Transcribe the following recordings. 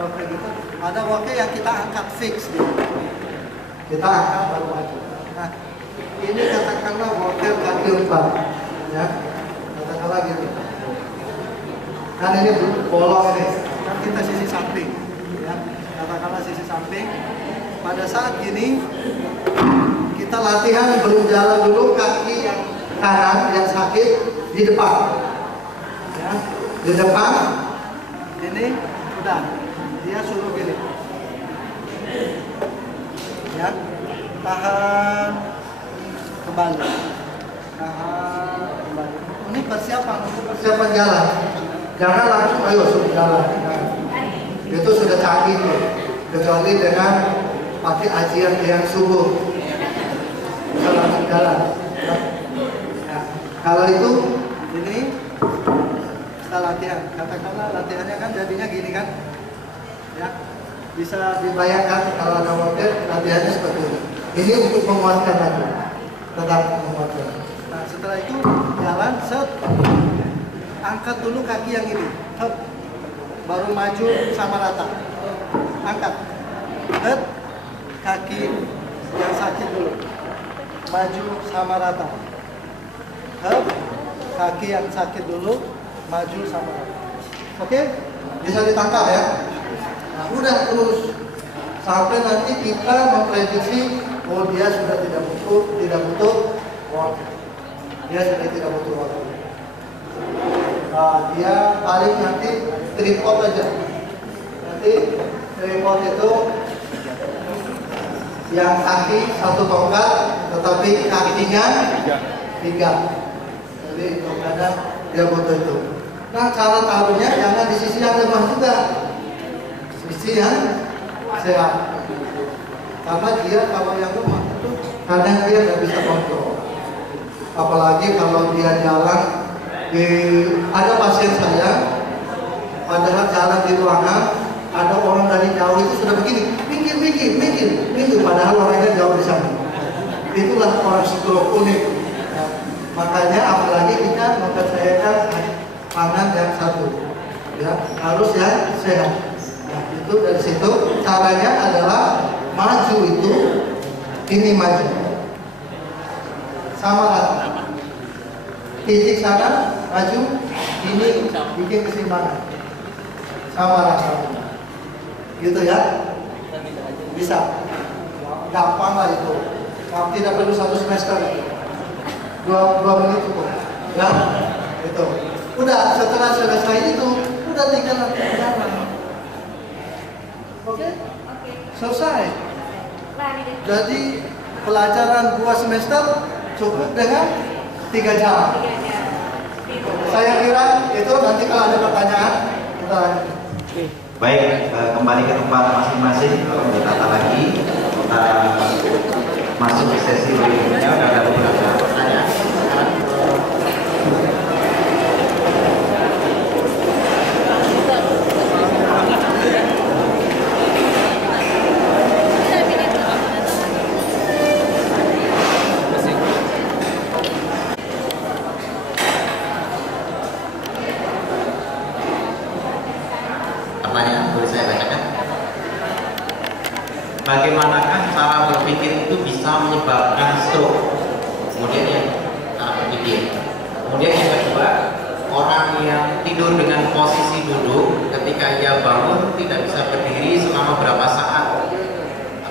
walker gitu. Ada walker yang kita angkat fix gitu. Kita angkat baru maju. Nah, ini katakanlah walker kaki 4, ya. Katakanlah gitu. Kan ini bolong ini. Kan kita sisi samping, ya. Katakanlah sisi samping. Pada saat ini kita latihan belum jalan dulu, kaki yang kanan yang sakit di depan, ya. Di depan ini udah dia suruh gini, ya, tahan kembali, tahan kembali. Ini persiapan untuk persiapan jalan, jangan langsung ayo suruh jalan, nah, itu sudah canggih tuh, kecuali dengan pakai ajian yang subur bisa langsung jalan. Nah, kalau itu ini kita latihan, katakanlah latihannya kan jadinya gini kan, ya, bisa dibayangkan kalau ada walker latihannya seperti ini. Ini untuk menguatkan lagi, tetap menguatkan. Nah, setelah itu jalan, set, angkat dulu kaki yang ini, hop, baru maju sama rata, angkat, set, kaki yang sakit dulu, maju sama rata, hop, kaki yang sakit dulu, maju sama rata. Oke, bisa ditangkap ya. Nah, udah terus sampai nanti kita memprediksi, oh dia sudah tidak butuh waktu, dia sudah tidak butuh waktu. Nah, dia paling nanti tripod aja. Nanti tripod itu yang kaki satu tongkat, tetapi kakinya 3. Jadi kadang dia butuh itu. Nah, cara taruhnya jangan di sisi yang lemah juga, sisi yang sehat. Karena dia kalau yang lemah itu kadang dia nggak bisa kontrol. Apalagi kalau dia jalan ada pasien saya, padahal jalan di ruangan, ada orang dari jauh itu sudah begini, minggir, padahal orangnya jauh di sana. Itulah orang stroke unik. Ya, makanya apalagi kita mempercayakan kanan yang satu, ya harus yang sehat. Nah, itu dari situ caranya adalah maju itu, ini maju sama rata, titik sana maju, ini bikin keseimbangan sama rata, gitu ya. Bisa, gampang lah itu. Tidak perlu 1 semester, 2 menit cukup. Ya, itu. Udah setelah selesai itu, udah tinggal latihan jalan. Oke? Selesai. Jadi pelajaran 2 semester cukup dengan 3 jam. Saya kira itu nanti kalau ada pertanyaan kita lanjut. Baik, kembali ke tempat masing-masing. Kalau ditata lagi, kita masuk ke sesi berikutnya. Ada beberapa pertanyaan. Bagaimanakah cara berpikir itu bisa menyebabkan stroke? Kemudian yang cara berpikir. Kemudian yang kedua, orang yang tidur dengan posisi duduk ketika ia bangun tidak bisa berdiri selama berapa saat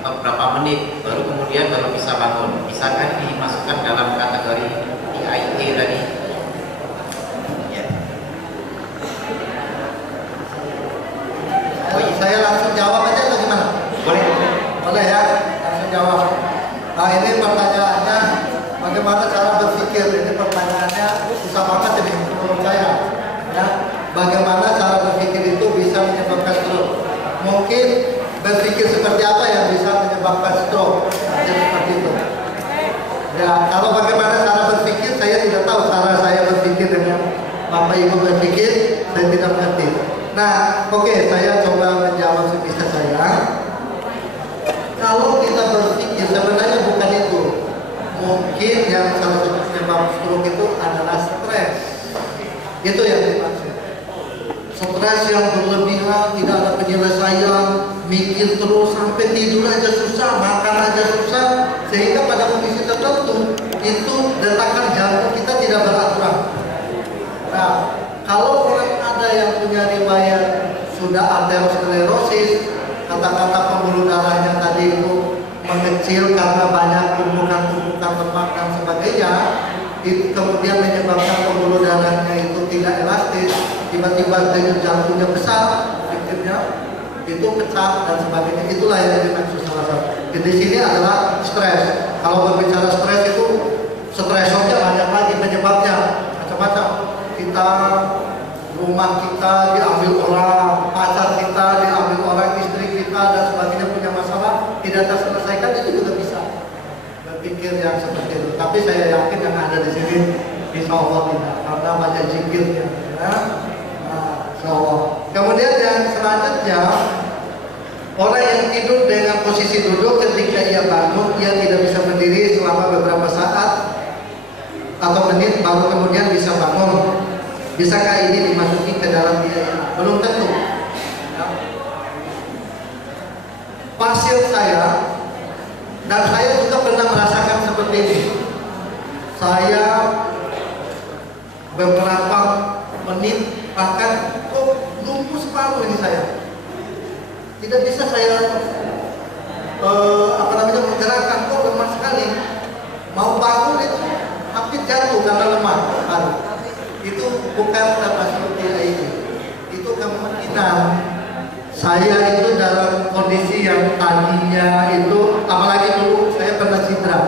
atau berapa menit, baru kemudian bisa bangun. Bisakah dimasukkan dalam kategori IIT tadi? Ya. Saya langsung jawab aja atau gimana? Boleh. Boleh ya, langsung jawab. Nah, ini pertanyaannya bagaimana cara berpikir. Ini pertanyaannya susah banget ini menurut saya. Ya, bagaimana cara berpikir itu bisa menyebabkan stroke? Mungkin berpikir seperti apa yang bisa menyebabkan stroke? Jadi seperti itu. Ya, kalau bagaimana cara berpikir, saya tidak tahu cara saya berpikir dengan Bapak Ibu berpikir, saya tidak mengerti. Nah, oke, saya coba menjawab sebisa saya. Kalau kita berpikir sebenarnya bukan itu. Mungkin yang salah satu penyebab stroke itu adalah stres. Itu yang dimaksud. Stroke stres yang berlebihan, tidak ada penyelesaian, mikir terus sampai tidur aja susah, makan aja susah, sehingga pada kondisi tertentu itu detakan jantung kita tidak beraturan. Nah, kalau orang ada yang punya riwayat sudah aterosklerosis, kata-kata pembuluh darahnya tadi itu mengecil karena banyak tumpukan-tumpukan lemak dan sebagainya, itu kemudian menyebabkan pembuluh darahnya itu tidak elastis, tiba-tiba denyut jantungnya besar, pikirnya itu pecah dan sebagainya. Itulah yang dimaksud salah satu. Di sini adalah stres. Kalau berbicara stres itu stresornya banyak lagi penyebabnya, macam-macam. Kita rumah kita diambil orang, pacar kita diambil orang, istri kita dan sebagainya punya masalah tidak terselesaikan, itu juga bisa berpikir yang seperti itu. Tapi saya yakin yang ada di sini insya Allah tidak, karena banyak zikirnya. Ya. Insya Allah. Kemudian yang selanjutnya, orang yang tidur dengan posisi duduk ketika ia bangun, ia tidak bisa berdiri selama beberapa saat atau menit baru kemudian bisa bangun. Bisakah ini dimasuki ke dalam biaya? Belum tentu. Ya. Pasien saya dan saya juga pernah merasakan seperti ini. Saya beberapa menit bahkan lumpuh separuh ini saya. Tidak bisa saya menggerakkan, kok lemah sekali. Mau bangun itu hampir jatuh karena lemah. Itu bukan seperti ini. Itu kemungkinan saya itu dalam kondisi yang tadinya itu, apalagi dulu saya pernah cedera,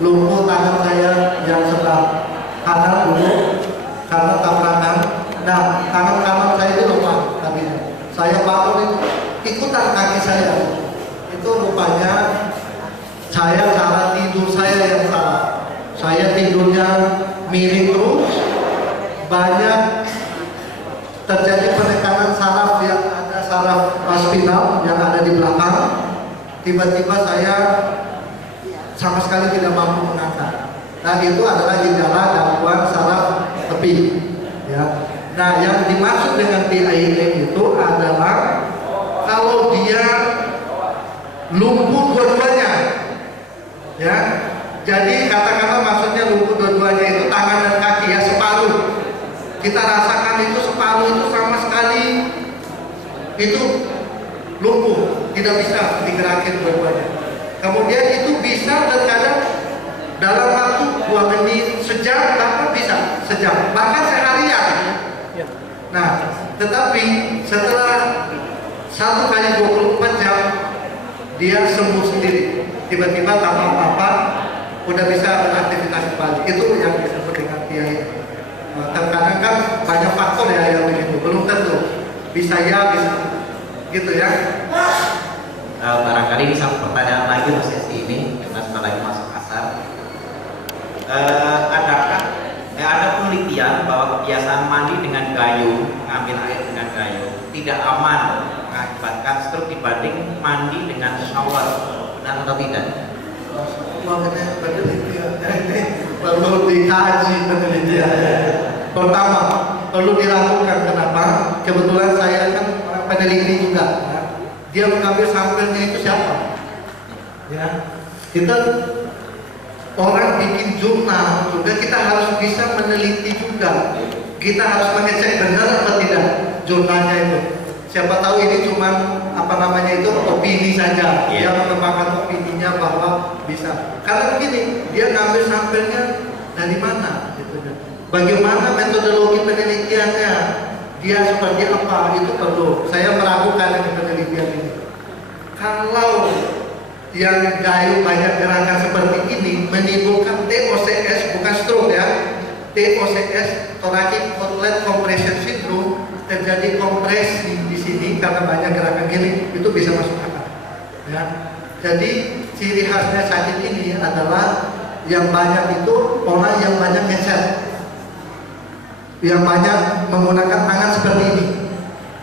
lumpuh tangan saya yang sebelah kanan dulu karena tabrakan. Nah, tangan kanan saya itu lemah tadinya. Saya bangun itu ikutan kaki saya. Itu rupanya saya cara tidur saya yang salah. Saya tidurnya miring terus, banyak terjadi penekanan saraf yang ada saraf spinal yang ada di belakang. Tiba-tiba saya sama sekali tidak mampu mengangkat. Nah, itu adalah gejala gangguan saraf tepi. Ya. Nah, yang dimaksud dengan PID itu adalah kalau dia lumpuh dua-duanya, ya. Jadi katakanlah maksudnya lumpuh dua-duanya itu tangan dan kaki, ya, separuh. Kita rasakan itu separuh itu sama sekali itu lumpuh, tidak bisa digerakin dua-duanya. Kemudian itu bisa terkadang dalam waktu 2 menit, sejam, bahkan bisa sejam, bahkan seharian. Nah, tetapi setelah 1 kali 24 jam dia sembuh sendiri, tiba-tiba tanpa apa-apa udah bisa beraktivitas kembali. Itu yang disebut dengan kiai. Terkadang kan banyak faktor ya yang begitu, belum tentu bisa ya, bisa gitu ya. Barangkali bisa pertanyaan lagi Mas Yesi ini, karena sebentar lagi masuk asar. Ada penelitian bahwa kebiasaan mandi dengan gayung, mengambil air dengan gayung tidak aman mengakibatkan stroke dibanding mandi dengan shower. Benar atau tidak? Perlu dikaji penelitian. Pertama, perlu dilakukan. Kenapa? Kebetulan saya kan orang peneliti juga. Ya. Dia mengambil sampelnya itu siapa? Ya, kita orang bikin jurnal juga, kita harus bisa meneliti juga. Kita harus mengecek benar atau tidak jurnalnya itu. Siapa tahu ini cuma opini saja. Dia mengembangkan opininya bahwa bisa. Karena begini, dia ngambil sampelnya dari mana? Gitu. Bagaimana metodologi penelitiannya? Dia seperti apa? Itu perlu. Saya meragukan dengan penelitian ini. Kalau yang gayung banyak gerakan seperti ini menimbulkan TOCS, bukan stroke ya. TOCS, thoracic outlet compression syndrome, terjadi kompresi di sini karena banyak gerakan gini, itu bisa masuk akal. Ya. Jadi ciri khasnya sakit ini adalah yang banyak itu orang yang banyak ngeset, yang banyak menggunakan tangan seperti ini.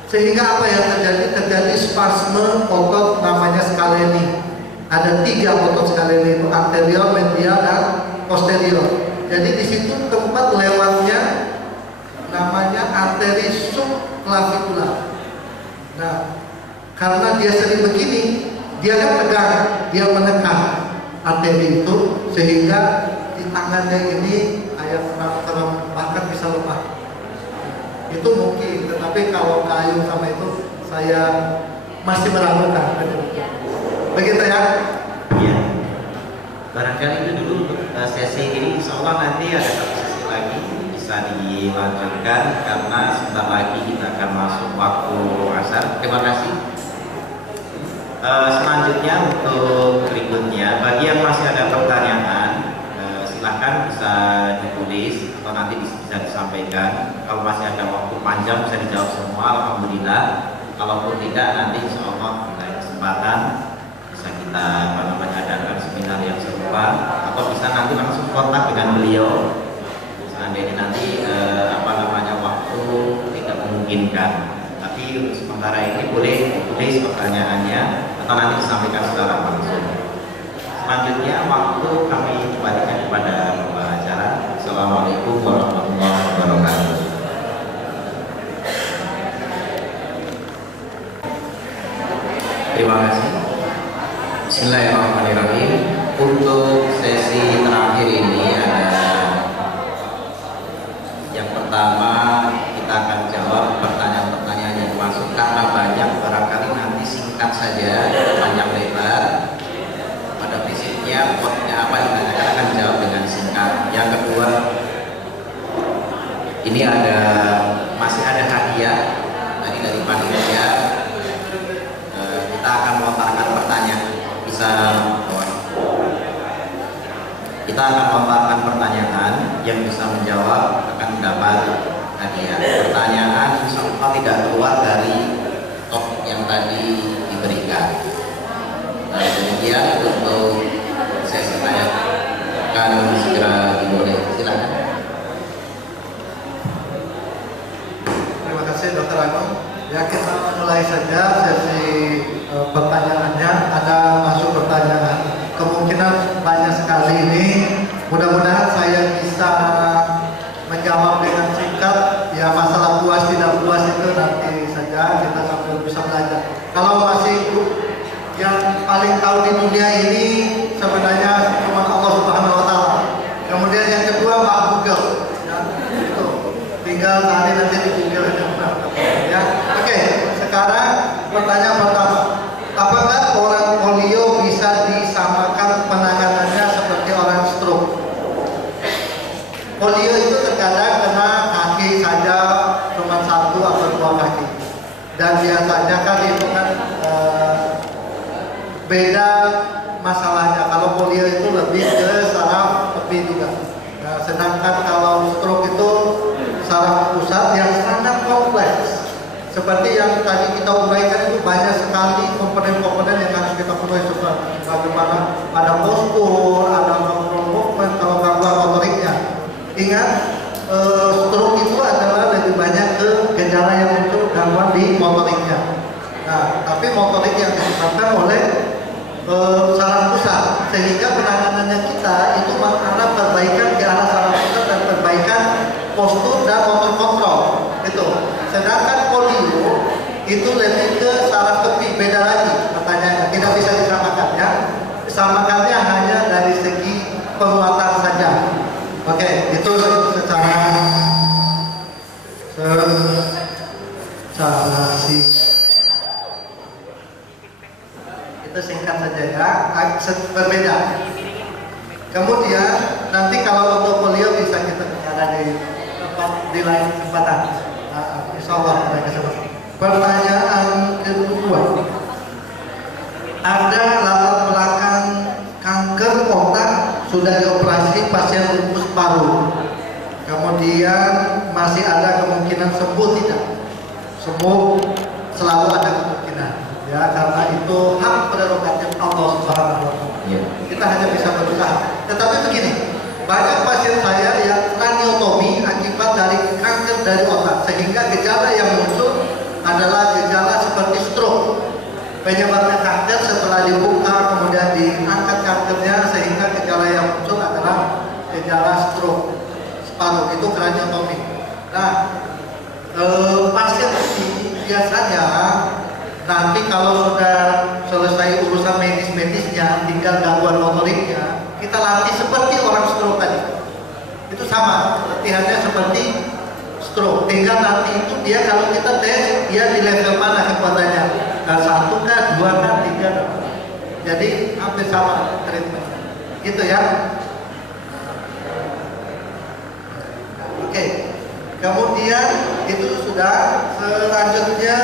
Sehingga apa yang terjadi? Terjadi spasme otot namanya scaleni. Ada 3 otot scaleni itu, anterior, medial, dan posterior. Jadi di situ tempat lewatnya namanya arteri subclavicular. Karena dia sering begini, dia kan tegang, dia menekan arteri itu sehingga di tangannya ini kayak keram bahkan bisa lemah. Itu mungkin, tetapi kalau kayu sama itu saya masih meragukan. Begitu ya? Iya. Barangkali itu dulu sesi ini, insya Allah nanti ada satu sesi lagi bisa dilanjutkan karena sebentar lagi kita akan masuk waktu asar. Terima kasih. Selanjutnya untuk berikutnya, bagi yang masih ada pertanyaan, silahkan bisa ditulis atau nanti bisa disampaikan. Kalau masih ada waktu panjang bisa dijawab semua, alhamdulillah. Kalaupun tidak, nanti insya Allah lain kesempatan bisa kita adakan seminar yang serupa, atau bisa nanti langsung kontak dengan beliau. Seandainya nanti waktu tidak memungkinkan. Tapi untuk sementara ini boleh ditulis pertanyaannya atau nanti disampaikan secara langsung. Selanjutnya waktu kami kembalikan kepada pembicara. Assalamualaikum warahmatullahi wabarakatuh. Terima kasih. Bismillahirrahmanirrahim. Untuk sesi terakhir ini ada yang pertama, kita akan jawab pertanyaan-pertanyaan yang masuk karena banyak, barangkali nanti singkat saja, panjang lebar. Pada prinsipnya potnya apa yang ditanyakan akan dijawab dengan singkat. Yang kedua, ini masih ada hadiah tadi dari panitia. Kita akan melontarkan pertanyaan. Kita akan melontarkan pertanyaan yang bisa menjawab akan mendapat hadiah. Pertanyaan insya Allah tidak keluar dari topik yang tadi diberikan. Demikian untuk sesi tanya akan segera dimulai. Silakan. Terima kasih Dr. Agung. Ya, kita mulai saja sesi pertanyaannya. Ada masuk pertanyaan. Kemungkinan banyak sekali ini. Mudah-mudahan saya bisa menjawab dengan singkat. Ya, masalah puas tidak puas itu nanti saja kita sambil bisa belajar. Kalau masih yang paling tahu di dunia ini sebenarnya cuma Allah Subhanahu Wa Taala. Kemudian yang kedua Pak Google. Ya, itu tinggal nanti di Google aja. Ya, oke. Sekarang pertanyaan pertama. Apakah orang polio bisa disamakan penanganannya seperti orang stroke? Polio itu terkadang kena kaki saja, cuma satu atau dua kaki. Dan biasanya kan itu kan beda masalahnya. Kalau polio itu lebih ke saraf tepi juga. Nah, sedangkan kalau stroke itu saraf pusat yang sangat kompleks. Seperti yang tadi kita uraikan itu banyak sekali komponen-komponen yang harus kita penuhi, seperti bagaimana ada postur, ada movement, kalau gangguan motoriknya. Ingat, stroke itu adalah lebih banyak ke gejala yang muncul gangguan di motoriknya. Nah, tapi motorik yang disebabkan oleh saraf pusat, sehingga penanganannya kita itu mengarah perbaikan ke arah saraf pusat dan perbaikan postur dan motor kontrol. Itu. Sedangkan polio itu lebih ke saraf tepi, beda lagi pertanyaannya, tidak bisa disamakan ya. Disamakannya hanya dari segi penguatan saja. Oke, itu secara itu singkat saja ya, berbeda. Kemudian nanti kalau untuk polio bisa kita bicara di lain kesempatan. Insya Allah. Pertanyaan kedua, ada latar belakang kanker otak sudah dioperasi pasien lupus paru, kemudian masih ada kemungkinan sembuh tidak? Sembuh selalu ada kemungkinan ya, karena itu hak prerogatif Allah Subhanahu wa Ta'ala. Kita hanya bisa berusaha. Tetapi begini, banyak pasien saya yang kraniotomi akibat dari kanker dari otak, sehingga gejala yang muncul adalah gejala seperti stroke. Penyebabnya kanker, setelah dibuka kemudian diangkat kankernya, sehingga gejala yang muncul adalah gejala stroke paru, itu kraniotomi. Nah, pasien ini biasanya Nanti kalau sudah selesai urusan medis-medisnya, tinggal gangguan motoriknya, kita latih seperti orang stroke tadi. Itu sama, latihannya seperti stroke. Tinggal nanti itu dia kalau kita tes, dia di level mana kekuatannya? Dan 1 kah, 2 kah, 3 kah? Jadi hampir sama treatment. Gitu ya. Oke. Kemudian itu sudah. Selanjutnya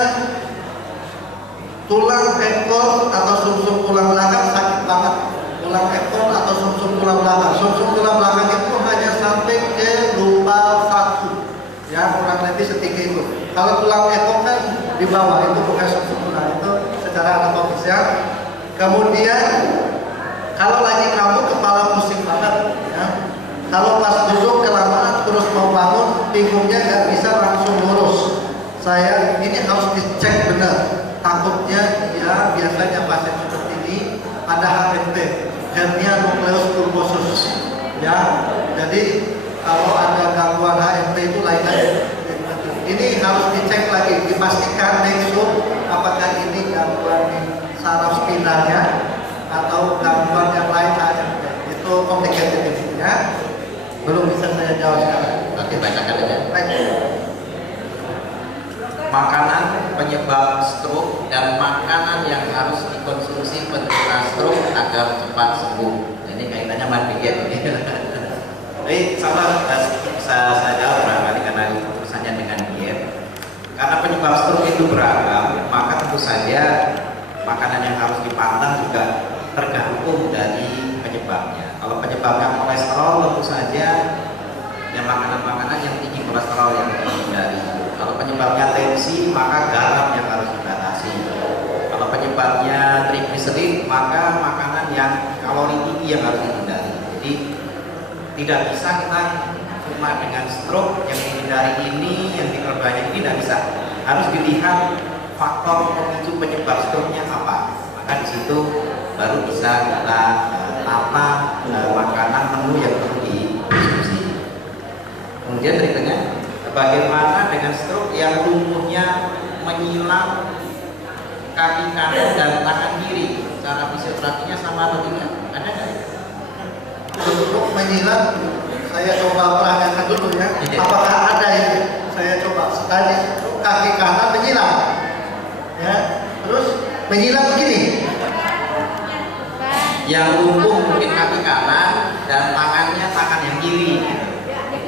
tulang ekor atau sumsum tulang belakang sakit banget. Tulang ekor atau sumsum tulang belakang. Sumsum tulang belakang itu hanya sampai ke lupa 1. Ya, kurang lebih setinggi itu. Kalau tulang ekor kan di bawah, itu bukan sumsum tulang, itu secara anatomis ya. Kemudian kalau lagi kamu kepala pusing banget ya. Kalau pas duduk kelamaan terus mau bangun, pinggungnya nggak bisa langsung lurus. Saya ini harus dicek benar. Takutnya ya biasanya pasien seperti ini ada HNP, hernia nucleus pulmosus. Ya, jadi kalau ada gangguan HNP itu lain lagi. Ini harus dicek lagi, dipastikan make sure apakah ini gangguan saraf spinalnya atau gangguan yang lain HNP. Itu complicated ya. Belum bisa saya jawab sekarang. Nanti bacakan aja. Baik. Makanan penyebab stroke dan makanan yang harus dikonsumsi penderita stroke agar cepat sembuh. Ini kaitannya mandian. Jadi sama saya jawab barangkali karena urusannya dengan diet. Karena penyebab stroke itu beragam, maka tentu saja makanan yang harus dipantang juga tergantung dari penyebabnya. Kalau penyebabnya kolesterol, tentu saja yang makanan-makanan yang tinggi kolesterol yang dihindari. Kalau penyebabnya tensi, maka garam yang harus dibatasi. Kalau penyebabnya trigliserid, maka makanan yang kalori tinggi yang harus dihindari. Jadi tidak bisa kita cuma dengan stroke yang dihindari ini, yang diperbanyak ini tidak bisa. Harus dilihat faktor pemicu penyebab stroke-nya apa. Maka di situ baru bisa kita tata makanan menu yang perlu dikonsumsi. Kemudian berikutnya, bagaimana dengan stroke yang lumpuhnya menyilang kaki kanan dan tangan kiri? Cara fisioterapinya sama atau tidak? Ada nggak? Untuk menyilang, saya coba perhatikan dulu ya. Apakah ada ini? Saya coba tadi kaki kanan menyilang, ya. Terus menyilang begini. Yang lumpuh mungkin kaki kanan dan tangannya tangan yang kiri.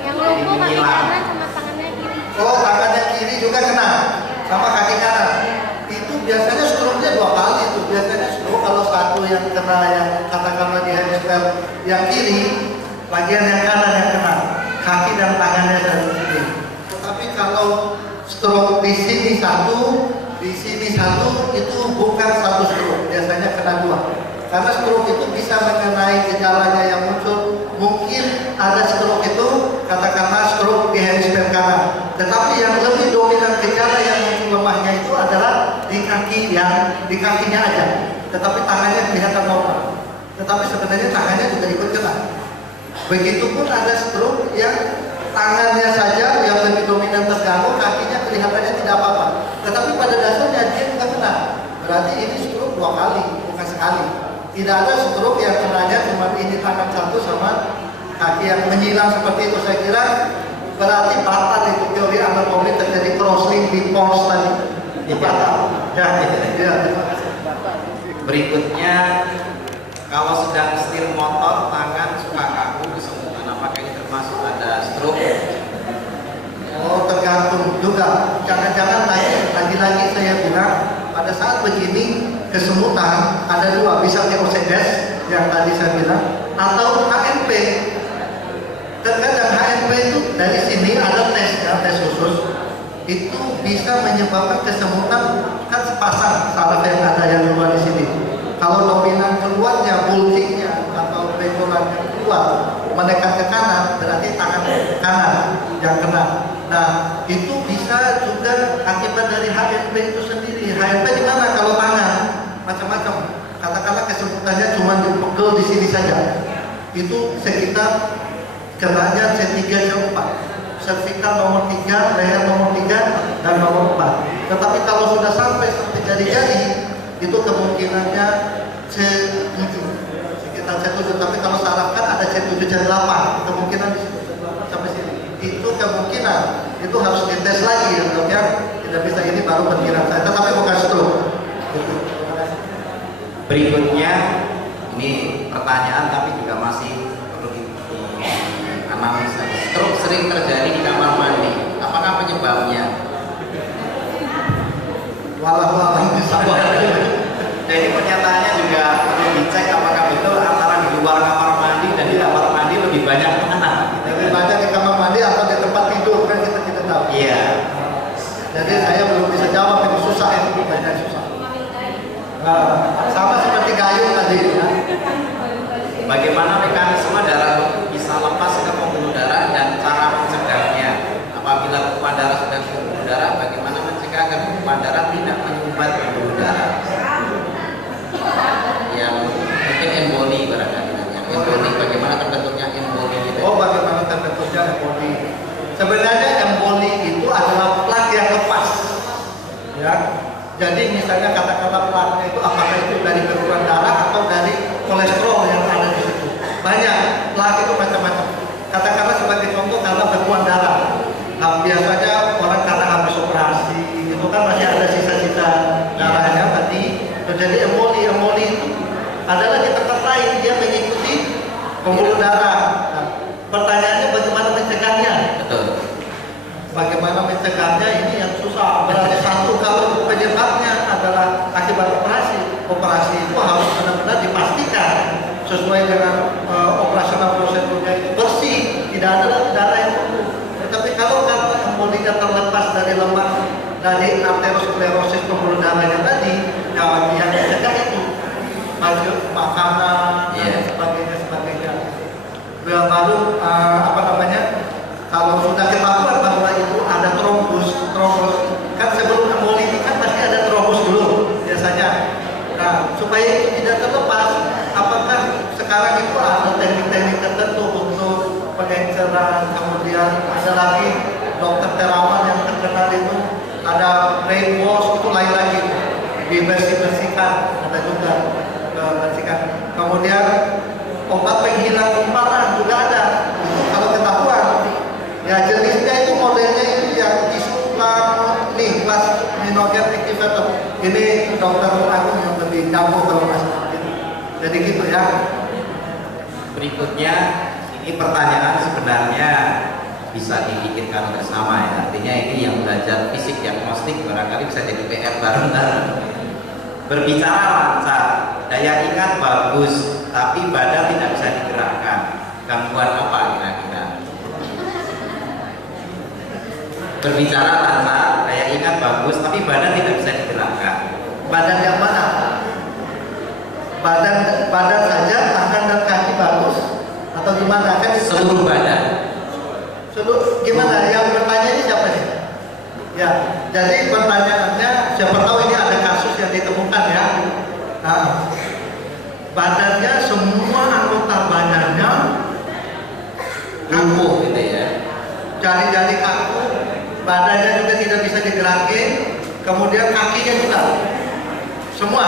Yang lumpuh kaki kanan sama tangannya kiri. Oh, tangannya kiri juga kena sama kaki kanan. Itu biasanya stroke-nya 2 kali itu. Biasanya stroke kalau satu yang kena yang katakanlah di hemisfer yang kiri, bagian yang kanan yang kena, kaki dan tangannya dari sini. Tetapi kalau stroke di sini satu, di sini satu, itu bukan satu stroke. Biasanya kena 2. Karena stroke itu bisa mengenai gejalanya yang muncul. Mungkin ada stroke itu, katakanlah stroke di hemisfer kanan. Tetapi yang lebih dominan gejala yang muncul lemahnya itu adalah di kakinya aja. Tetapi tangannya kelihatan normal. Tetapi sebenarnya tangannya juga ikut kena. Begitupun ada stroke yang tangannya saja yang lebih dominan terganggu, kakinya kelihatannya tidak apa-apa. Tetapi pada dasarnya dia juga kena. Berarti ini stroke 2 kali, bukan sekali. Tidak ada stroke yang kenanya cuma ini tangan satu sama kaki yang menyilang seperti itu. Saya kira berarti batal itu teori anatomi terjadi crossing di pons tadi. Itu batal. Ya, terima kasih. Berikutnya, kalau sedang setir motor, tangan suka kaku, kesemutan, apakah ini termasuk ada stroke? Oh, tergantung juga. Jangan-jangan lagi-lagi saya bilang pada saat begini kesemutan ada 2, bisa TOCS yang tadi saya bilang atau HNP. Terkadang HNP itu dari sini ada tesnya, tes khusus itu bisa menyebabkan kesemutan, kan sepasang saraf yang ada yang keluar di sini. Kalau dominan keluarnya, bulgingnya atau benjolannya keluar mendekat ke kanan, berarti tangan kanan yang kena. Nah, itu bisa juga akibat dari HNP itu sendiri. HNP di mana? Kalau tangan, macam-macam. Katakanlah kesemutannya cuma dipegel di sini saja. Itu sekitar kenanya C3 C4. Servikal nomor 3, leher nomor 3, dan nomor 4. Tetapi kalau sudah sampai jari-jari itu kemungkinannya C7 sekitar C7, tapi kalau saraf kan ada C7 C8 kemungkinan di situ sampai sini itu kemungkinan itu harus dites lagi ya dok ya, tidak bisa ini baru perkiraan saya tetapi bukan stroke. Berikutnya ini pertanyaan tapi juga masih perlu dianalisa. Stroke sering terjadi di kamar mandi. Apakah penyebabnya? Walau bisa. Jadi pernyataannya juga perlu dicek apakah betul antara di luar kamar mandi dan di kamar mandi lebih banyak mana. Lebih banyak di kamar mandi atau di tempat tidur kan kita tidak tahu. Iya. Jadi saya belum bisa jawab, ini susah ya, banyak susah. Sama seperti gayung tadi ya. Bagaimana mekanisme darah bisa lepas ke pembuluh darah dan cara mencegahnya? Apabila gumpalan darah sudah ke pembuluh darah, bagaimana mencegah agar gumpalan darah tidak menyumbat pembuluh darah? Yang mungkin emboli barangkali. Emboli, bagaimana terbentuknya emboli itu? Oh, bagaimana terbentuknya emboli? Sebenarnya emboli itu adalah plak yang lepas, ya. Jadi misalnya kata-kata plaknya itu apakah itu dari bekuan darah atau dari kolesterol yang ada di situ. Banyak plak itu macam-macam. Katakanlah sebagai contoh karena bekuan darah. Nah, biasanya orang karena habis operasi itu kan masih ada sisa-sisa darahnya tadi terjadi emboli. Emboli itu adalah di tempat lain dia mengikuti pembuluh darah. Nah, pertanyaannya bagaimana mencegahnya? Betul. Bagaimana mencegahnya ini yang susah. Berarti satu, kalau penyebabnya adalah akibat operasi, operasi itu harus benar-benar dipastikan sesuai dengan operasional prosedurnya itu bersih, tidak ada darah yang tumbuh. Tetapi kalau karena embolinya terlepas dari lemak dari arteriosklerosis pembuluh darahnya tadi, ya yang dicegah itu makanan dan sebagainya. Baru apa namanya? Kalau sudah ketahuan bahwa itu ada trombus kan sebelum emboli itu kan pasti ada trombus dulu biasanya. Nah, supaya itu tidak terlepas, apakah sekarang itu ada teknik-teknik tertentu untuk pengenceran, kemudian ada lagi dokter terawan yang terkenal itu ada brain wash, itu lain lagi, dibersihkan, ada juga bersihkan. Kemudian obat penghilang gumpalan juga ada, itu kalau ketahuan. Ya jenisnya itu modelnya itu yang Islam nih kelas minogen activator. Ini dokter Agung yang lebih jago kalau masalah itu. Jadi gitu ya. Berikutnya ini pertanyaan sebenarnya bisa dipikirkan bersama ya. Artinya ini yang belajar fisik diagnostik barangkali bisa jadi PR bareng-bareng. Berbicara lancar, daya ingat bagus, tapi badan tidak bisa digerakkan. Gangguan apa kira-kira? Berbicara lancar, daya ingat bagus, tapi badan tidak bisa digerakkan. Badan yang mana? Badan saja, tangan dan kaki bagus atau gimana? Kan Seluruh badan. Seluruh gimana? Yang bertanya ini siapa nih? Ya, jadi pertanyaannya siapa tahu ini ada kasus yang ditemukan ya. Nah, badannya semua anggota badannya Lumpuh gitu ya. jari-jari kaku, badannya juga tidak bisa digerakin, kemudian kakinya juga semua.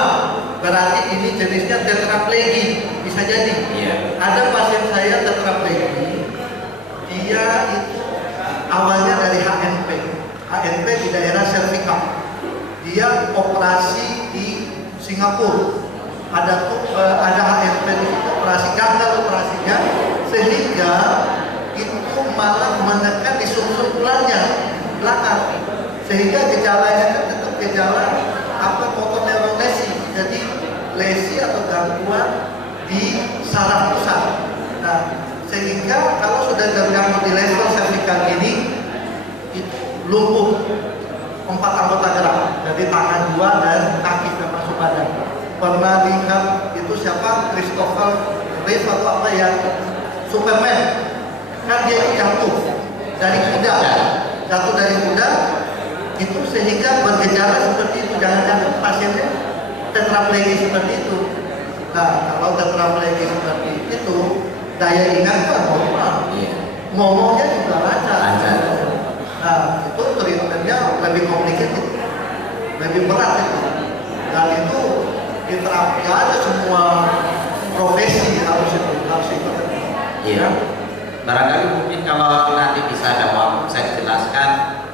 Berarti ini jenisnya tetraplegi, bisa jadi. Iya. Ada pasien saya tetraplegi, dia itu awalnya dari HNP di daerah cervical. Dia operasi di Singapura. Ada HNP di situ, operasi gagal operasinya, sehingga itu malah menekan di sumsum tulangnya belakang, sehingga gejalanya kan tetap gejala motor neuron lesi, jadi lesi atau gangguan di saraf pusat. Nah, sehingga kalau sudah terganggu di level cervical ini, itu lumpuh 4 anggota gerak, jadi tangan 2 dan kaki termasuk badan. Pernah lihat itu siapa? Christopher Reeve atau apa yang Superman? Kan dia itu jatuh dari kuda, itu sehingga bergejala seperti itu. Jangan-jangan pasiennya tetraplegi seperti itu. Nah, kalau tetraplegi seperti itu, daya ingatnya normal, ngomongnya juga lancar. Nah, itu treatmentnya lebih complicated, lebih berat itu. Dan itu diterapi aja semua profesi harus ikut. Iya. Barangkali mungkin kalau nanti bisa ada waktu saya jelaskan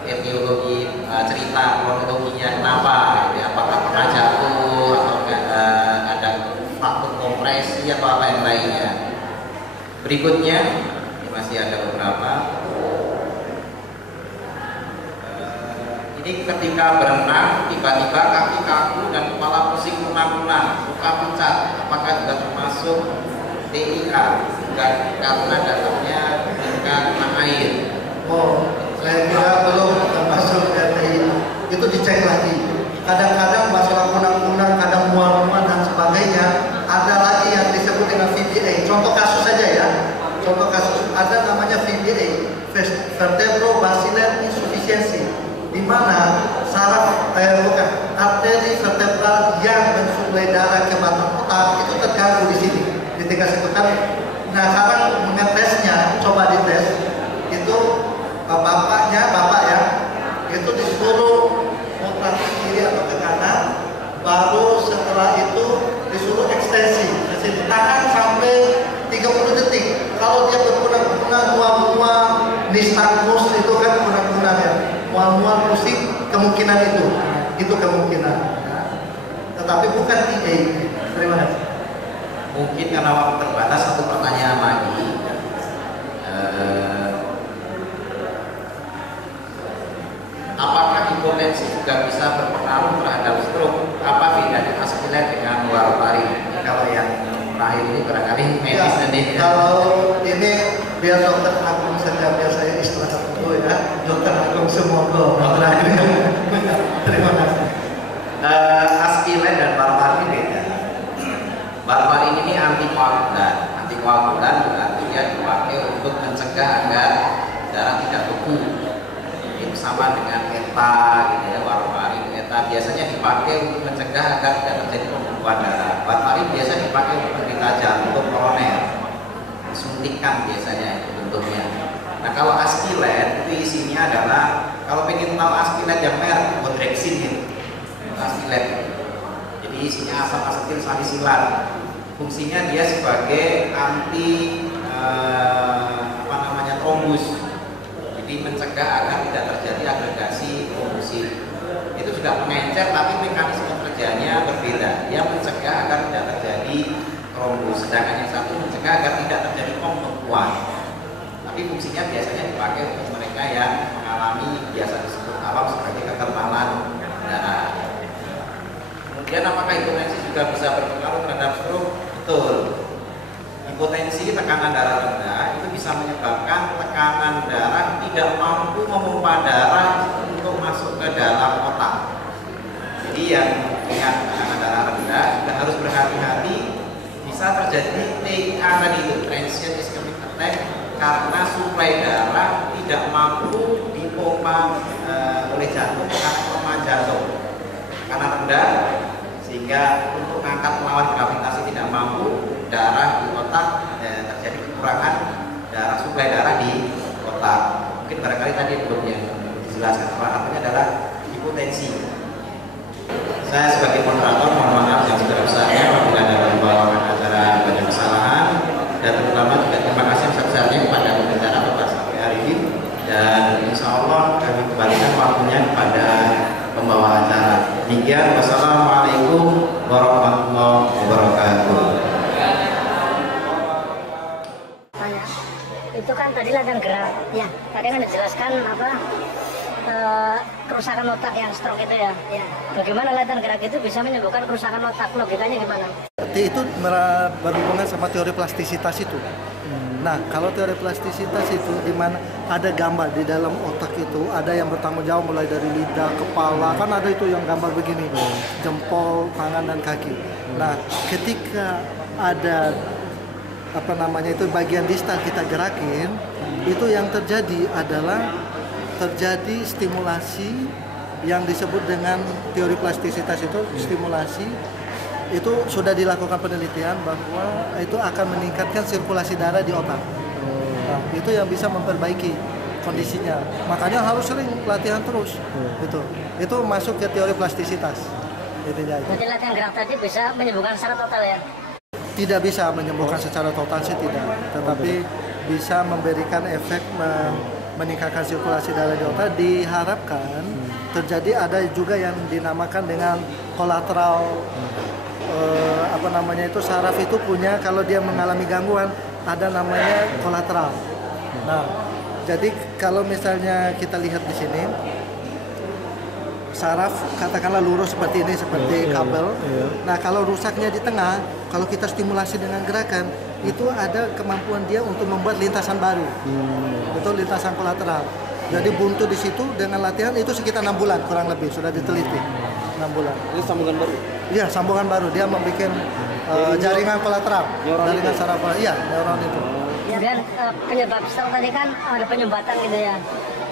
etiologi cerita kronologinya kenapa, gitu ya. Apakah pernah jatuh atau ada faktor kompresi atau apa yang lainnya. Berikutnya ini masih ada beberapa. Ini ketika berenang tiba-tiba kaki kaku dan kepala pusing kunang-kunang, luka pucat, apakah juga termasuk TIA? Karena datangnya ketika kena air. Oh, saya kira belum termasuk TIA. Itu dicek lagi. Kadang-kadang masalah kunang-kunang, kadang mual-mual dan sebagainya. Ada lagi yang disebut dengan VBA. Contoh kasus saja ya. Contoh kasus ada namanya VBA, vertebrovascular insufficiency, di mana saraf arteri vertebral yang mensuplai darah ke batang otak itu terganggu di sini, di tingkat sekitar. Nah, sekarang mengetesnya, coba dites, itu bapak ya, itu disuruh mutar ke kiri atau ke kanan, baru setelah itu disuruh ekstensi, tahan sampai 30 detik. Kalau dia berkunang-kunang, mual-mual, nistagmus itu kan kunang-kunang ya, mual-mual pusing, kemungkinan itu kemungkinan. Ya. Tetapi bukan TA. Terima kasih. Mungkin karena waktu terbatas, satu pertanyaan lagi. Apakah hipotensi juga bisa berpengaruh terhadap stroke? Apa bedanya aspirat dengan warfarin? Kalau yang terakhir ini barangkali medis nih. Kalau ini biar dokter Agung saja, biar saya istirahat dulu ya. Dokter Agung semoga. Terima kasih. Aspirat dan warfarin beda. Warfarin ini antikoagulan. Antikoagulan berarti dia dipakai untuk mencegah agar darah tidak beku. Ini sama dengan ETA, gitu ya. Warfarin, ETA biasanya dipakai untuk mencegah agar tidak terjadi pembekuan darah. Warfarin biasa dipakai untuk penderita jantung koroner, suntikan biasanya itu bentuknya. Nah, kalau aspirat itu isinya adalah, kalau pengen tahu aspirat yang merek, Bodrexin itu aspirat. Jadi isinya asam asetil salisilat. Fungsinya dia sebagai anti trombus. Jadi mencegah agar tidak terjadi agregasi trombosit. Itu juga mengencer, tapi mekanisme kerjanya berbeda. Dia mencegah agar tidak terjadi trombus, sedangkan yang satu mencegah agar tidak terjadi pembekuan. Tapi fungsinya biasanya dipakai untuk mereka yang mengalami biasa disebut awam sebagai kekentalan darah. Kemudian apakah hipotensi juga bisa berpengaruh terhadap stroke? Betul. Hipotensi tekanan darah rendah itu bisa menyebabkan tekanan darah tidak mampu memompa darah untuk masuk ke dalam otak. Jadi yang dengan tekanan darah rendah kita harus berhati-hati, bisa terjadi TIA tadi itu, transient ischemic attack, karena suplai darah tidak mampu dipompa oleh jantung karena kelemahan jantung. Tekanan rendah sehingga untuk mengangkat melawan gravitasi tidak mampu, darah di otak terjadi kekurangan darah, suplai darah di otak. Mungkin barangkali tadi belum yang dijelaskan, salah satunya adalah hipotensi. Saya sebagai moderator mohon maaf yang sebesar-besarnya apabila ada pembawakan acara banyak kesalahan, dan terutama juga terima kasih sebesar-besarnya kepada pembicara Bapak sampai hari ini, dan insya Allah kami kembalikan waktunya kepada pembawa acara. Demikian, wassalamualaikum warahmatullahi wabarakatuh. Itu kan tadi latihan gerak, ya. Tadi kan dijelaskan apa kerusakan otak yang stroke itu ya. Ya. Bagaimana latihan gerak itu bisa menyembuhkan kerusakan otak? Logikanya gimana? Itu berhubungan sama teori plastisitas itu. Nah, kalau teori plastisitas itu di mana ada gambar di dalam otak itu, ada yang bertanggung jawab mulai dari lidah, kepala, kan ada itu yang gambar begini, jempol, tangan dan kaki. Nah, ketika ada itu bagian distal kita gerakin, itu yang terjadi adalah terjadi stimulasi yang disebut dengan teori plastisitas itu, stimulasi itu sudah dilakukan penelitian bahwa itu akan meningkatkan sirkulasi darah di otak. Nah, itu yang bisa memperbaiki kondisinya. Makanya harus sering latihan terus. Itu masuk ke teori plastisitas. intinya itu. Jadi latihan gerak tadi bisa menyembuhkan secara total ya? Tidak bisa menyembuhkan secara total sih tidak, tetapi bisa memberikan efek meningkatkan sirkulasi darah di otak. Diharapkan terjadi ada juga yang dinamakan dengan kolateral saraf itu punya, kalau dia mengalami gangguan ada namanya kolateral. Nah, jadi kalau misalnya kita lihat di sini saraf katakanlah lurus seperti ini, seperti kabel. Nah, kalau rusaknya di tengah, kalau kita stimulasi dengan gerakan, itu ada kemampuan dia untuk membuat lintasan baru. Itu lintasan kolateral. Jadi buntu di situ dengan latihan itu sekitar 6 bulan kurang lebih, sudah diteliti. 6 bulan. Ini sambungan baru? Iya, sambungan baru. Dia membuat jaringan kolateral. Jaringan saraf. Iya, neuron itu. Kemudian penyebab stroke tadi kan ada penyumbatan gitu ya.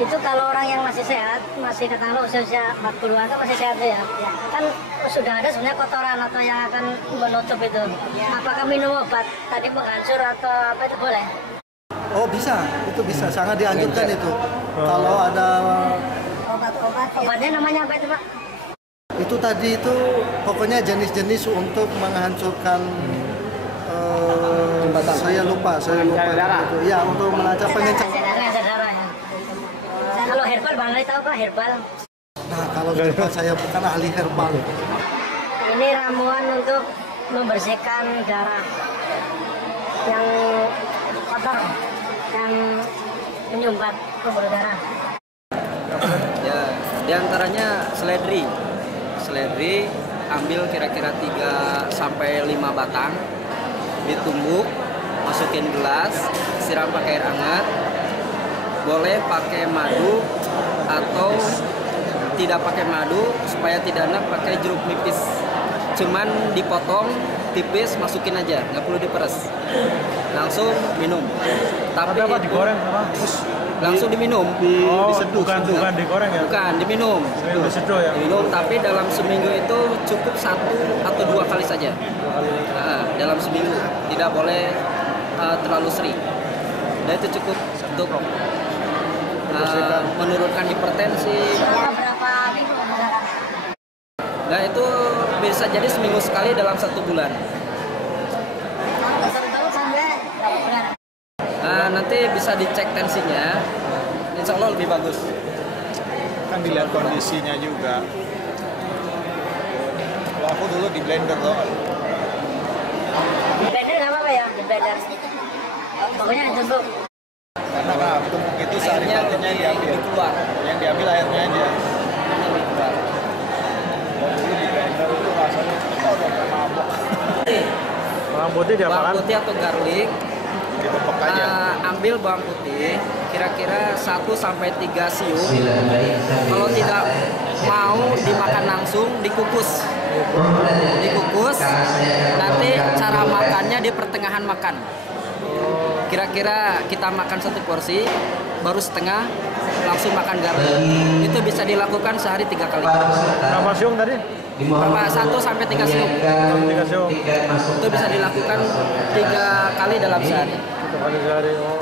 Itu kalau orang yang masih sehat, masih katakanlah usia 40-an kan masih sehat ya. Kan sudah ada sebenarnya kotoran atau yang akan menutup itu. Apakah minum obat tadi menghancur atau apa itu boleh? Oh bisa, itu bisa, sangat dianjurkan itu. Kalau ada Obatnya namanya apa itu Pak? itu tadi itu pokoknya jenis-jenis untuk menghancurkan saya lupa itu. Ya, untuk melancar pengencer. Darah ya. Kalau herbal Bang Ali tahu Pak herbal? Nah, kalau herbal saya bukan ahli herbal. Ini ramuan untuk membersihkan darah yang kotor, yang menyumbat pembuluh darah. Ya, diantaranya seledri. Seledri ambil kira-kira 3 sampai 5 batang, ditumbuk, masukin gelas, siram pakai air hangat. Boleh pakai madu atau tidak pakai madu, supaya tidak enak pakai jeruk nipis. Cuman dipotong tipis, masukin aja, nggak perlu diperes. Langsung minum. Tapi apa digoreng apa? langsung diminum. Diseduh, bukan digoreng ya? Bukan, diminum. Diseduh ya? Diminum, tapi dalam seminggu itu cukup 1 atau 2 kali saja. Dalam seminggu, tidak boleh terlalu sering. Dan itu cukup untuk menurunkan hipertensi. Berapa minggu? Nah itu bisa jadi seminggu sekali dalam 1 bulan. Nanti bisa dicek tensinya, insya Allah lebih bagus. Kan dilihat kondisinya juga. Kalau aku dulu di blender loh. Di blender nggak apa-apa ya, di blender. Pokoknya tumbuk. Karena kan tumbuk itu sari-sarinya diambil. Keluar. Yang diambil airnya aja. Keluar. Kalau dulu di blender itu rasanya udah mabok. Bawang putih diapakan? Bawang putih atau garlic. Dipepek aja. Ambil bawang putih kira-kira 1 sampai 3 siung. Kalau tidak mau dimakan langsung, dikukus. Nanti cara makannya di pertengahan makan. Kira-kira kita makan 1 porsi, baru setengah langsung makan garlic. Itu bisa dilakukan sehari 3 kali. Berapa siung tadi? 1 sampai 3 siung. 3 siung. Itu bisa dilakukan 3 kali dalam sehari. 3 kali sehari. Oh.